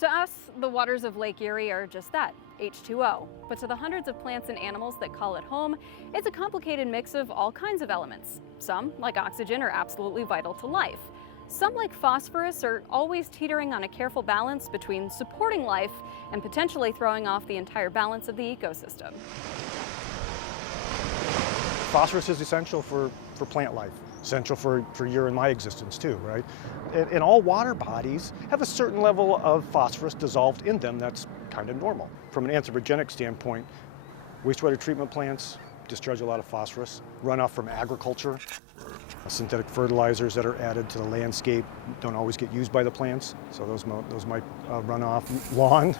To us, the waters of Lake Erie are just that, H2O. But to the hundreds of plants and animals that call it home, it's a complicated mix of all kinds of elements. Some, like oxygen, are absolutely vital to life. Some, like phosphorus, are always teetering on a careful balance between supporting life and potentially throwing off the entire balance of the ecosystem. Phosphorus is essential for plant life, essential for your and my existence too, right? And all water bodies have a certain level of phosphorus dissolved in them that's kind of normal. From an anthropogenic standpoint, wastewater treatment plants discharge a lot of phosphorus. Runoff from agriculture, synthetic fertilizers that are added to the landscape don't always get used by the plants, so those might run off. Lawn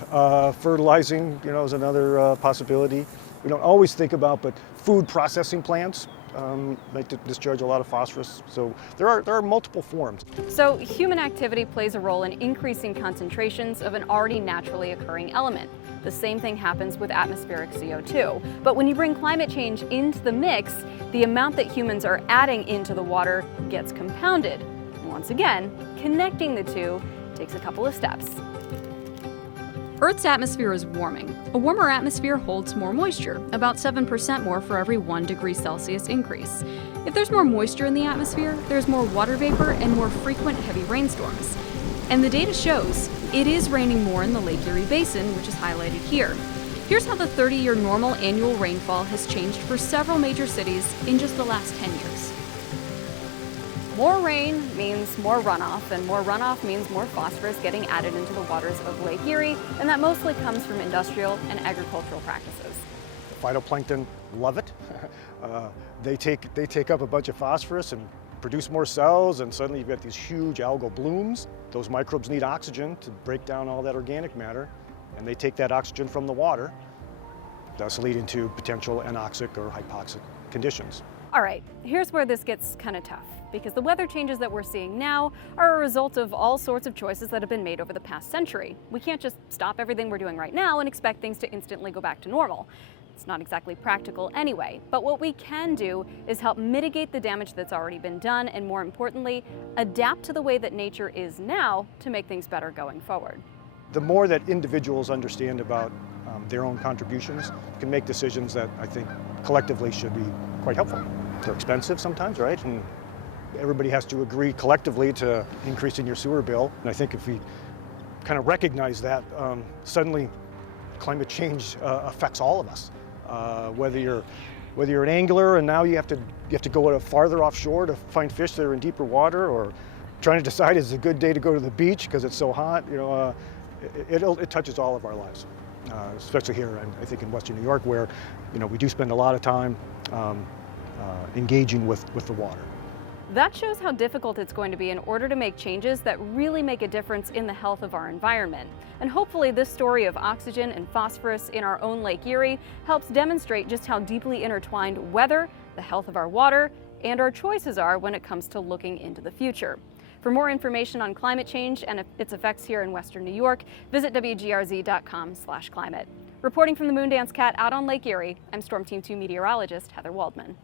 fertilizing, is another possibility. We don't always think about, but food processing plants like to discharge a lot of phosphorus. So there are multiple forms. So human activity plays a role in increasing concentrations of an already naturally occurring element. The same thing happens with atmospheric CO2. But when you bring climate change into the mix, the amount that humans are adding into the water gets compounded. And once again, connecting the two takes a couple of steps. Earth's atmosphere is warming. A warmer atmosphere holds more moisture, about 7% more for every 1 degree Celsius increase. If there's more moisture in the atmosphere, there's more water vapor and more frequent heavy rainstorms. And the data shows it is raining more in the Lake Erie Basin, which is highlighted here. Here's how the 30-year normal annual rainfall has changed for several major cities in just the last 10 years. More rain means more runoff, and more runoff means more phosphorus getting added into the waters of Lake Erie, and that mostly comes from industrial and agricultural practices. The phytoplankton love it. They take up a bunch of phosphorus and produce more cells, and suddenly you've got these huge algal blooms. Those microbes need oxygen to break down all that organic matter, and they take that oxygen from the water, thus leading to potential anoxic or hypoxic conditions. All right, here's where this gets kind of tough, because the weather changes that we're seeing now are a result of all sorts of choices that have been made over the past century. We can't just stop everything we're doing right now and expect things to instantly go back to normal. It's not exactly practical anyway, but what we can do is help mitigate the damage that's already been done, and more importantly, adapt to the way that nature is now to make things better going forward. The more that individuals understand about their own contributions, can make decisions that I think collectively should be quite helpful. They're expensive sometimes, right? And everybody has to agree collectively to increasing your sewer bill. And I think if we kind of recognize that, suddenly climate change affects all of us. Whether you're an angler and now you have to go farther offshore to find fish that are in deeper water, or trying to decide is it a good day to go to the beach because it's so hot. It touches all of our lives, especially here, I think in Western New York, where we do spend a lot of time engaging with the water. That shows how difficult it's going to be in order to make changes that really make a difference in the health of our environment. And hopefully this story of oxygen and phosphorus in our own Lake Erie helps demonstrate just how deeply intertwined weather, the health of our water, and our choices are when it comes to looking into the future. For more information on climate change and its effects here in Western New York, visit WGRZ.com/climate. Reporting from the Moondance Cat out on Lake Erie, I'm Storm Team 2 meteorologist Heather Waldman.